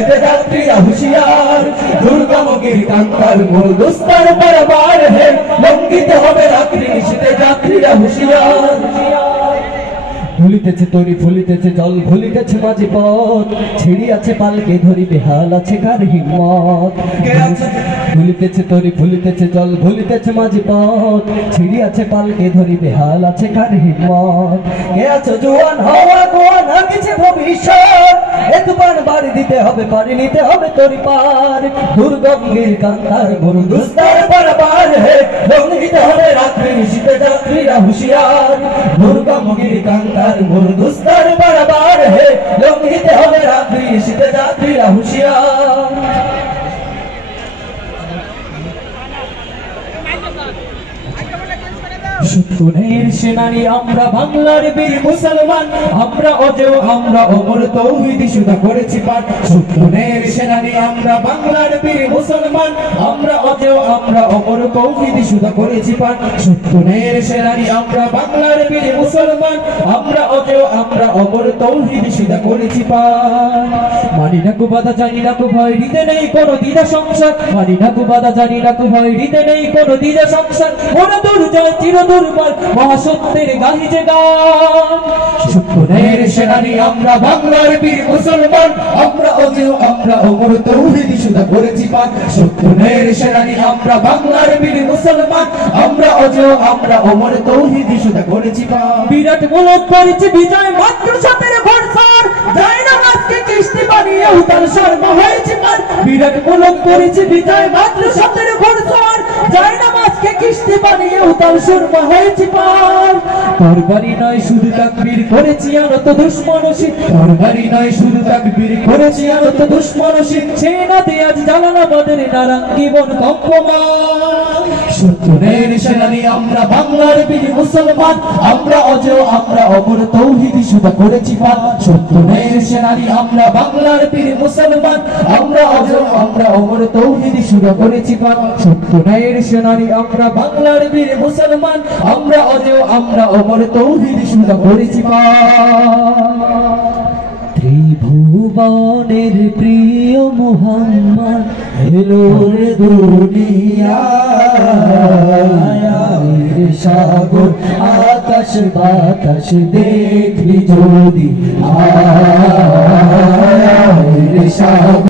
নিশিতে যাত্রীরা হুঁশিয়ার, দুর্গমগির কাঙ্কাল মূল দুস্তার বারবার হে, লঙ্ঘিত হবে রাত্রি নিশিতে যাত্রীরা হুঁশিয়ার। ভুলিতেছে তরি ভুলিতেছে জল ভুলিতেছে মাঝি পথ, ছিড়িয়াছে পালকে ধরি বেহাল আছে কার হিম্মত। ভুলিতেছে তরি ভুলিতেছে জল ভুলিতেছে মাঝি পথ, ছিড়িয়াছে পালকে ধরি বেহাল আছে কার হিম্মত। কে আছো জোয়ান হওয়া গোয়ান আগেছে ভবিষ্যৎ, একবার বাড়ি দিতে হবে পারি নিতে হবে তরি পার, দুর্গমগির কান্তার মরুন দুস্তার বারবার হে, লঙ্ঘিত হবে রাত্রি নিশিতে যাত্রীরা হুঁশিয়ার, দুর্গমগির কান্তার মরুন দুস্তার বারবার হে, লঙ্ঘিত হবে রাত্রি নিশিতে যাত্রীরা হুঁশিয়ার। সত্যের সেনানী আমরা বাংলার বীর মুসলমান, আমরা অজেয় আমরা অমর তৌহিদি সুধা করেছি পাঠ। সত্যের সেনানী আমরা বাংলার বীর মুসলমান, আমরা অজেয় আমরা অমর তৌহিদি সুধা করেছি পাঠ। সত্যের সেনানী আমরা বাংলার বীর মুসলমান, আমরা অজেয় আমরা অমর তৌহিদি সুধা করেছি পাঠ। মানি না কো বাধা জানি না কো ভয় দিতে নেই কোনো দ্বিধা সংসার, মানি না কো বাধা জানি না কো ভয় দিতে নেই কোনো দ্বিধা সংসার। ওরা দুর্জয় চির দুর্বল মহাসত্যের গাহি যে গান। সত্যের সেনানী আমরা বাংলার বীর মুসলমান, আমরা অজেয় আমরা অমর তৌহিদি সুধা করেছি পাঠ। সত্যের সেনানী আমরা বাংলার বীর মুসলমান, আমরা অজেয় আমরা অমর তৌহিদি সুধা করেছি পাঠ। বিরাট মুলক করেছি বিজয় মাত্র 17 বছর, যায় না আজকে কিস্তি বানিয়ে উতাল শর্মা হয়েছে পার। বিরাট মুলক করেছি বিজয় মাত্র 17 বছর, যায় না আজকে কিস্তি বানিয়ে উতাল শর্মা হয়েছে পার। তরবারি নয় শুধু তাকবীর করেছি আনত দুশমনসিত, তরবারি নয় শুধু তাকবীর করেছি আনত দুশমনসিত। সেনাতে আজ জ্বালান আমাদের নারাঙ্গি বন কম্পমান। সত্যের সেনানী আমরা বাংলার বীর মুসলমান, আমরা অজেয় আমরা অমর তৌহিদি সুধা করেছি পাঠ। সত্যের সেনানী আমরা বাংলার বীর মুসলমান, আমরা অজেয় আমরা অমর তৌহিদি সুধা করেছি পাঠ। সত্যের সেনানী আমরা বাংলার বীর মুসলমান, আমরা অজেয় আমরা অমর তৌহিদি সুধা করেছি পাঠ। ত্রিভুবনের প্রিয় মুহাম্মদ এলো রে দুনিয়ায়, সাগর আকাশ বাতাস দেখবি যদি আয় রে সাগর।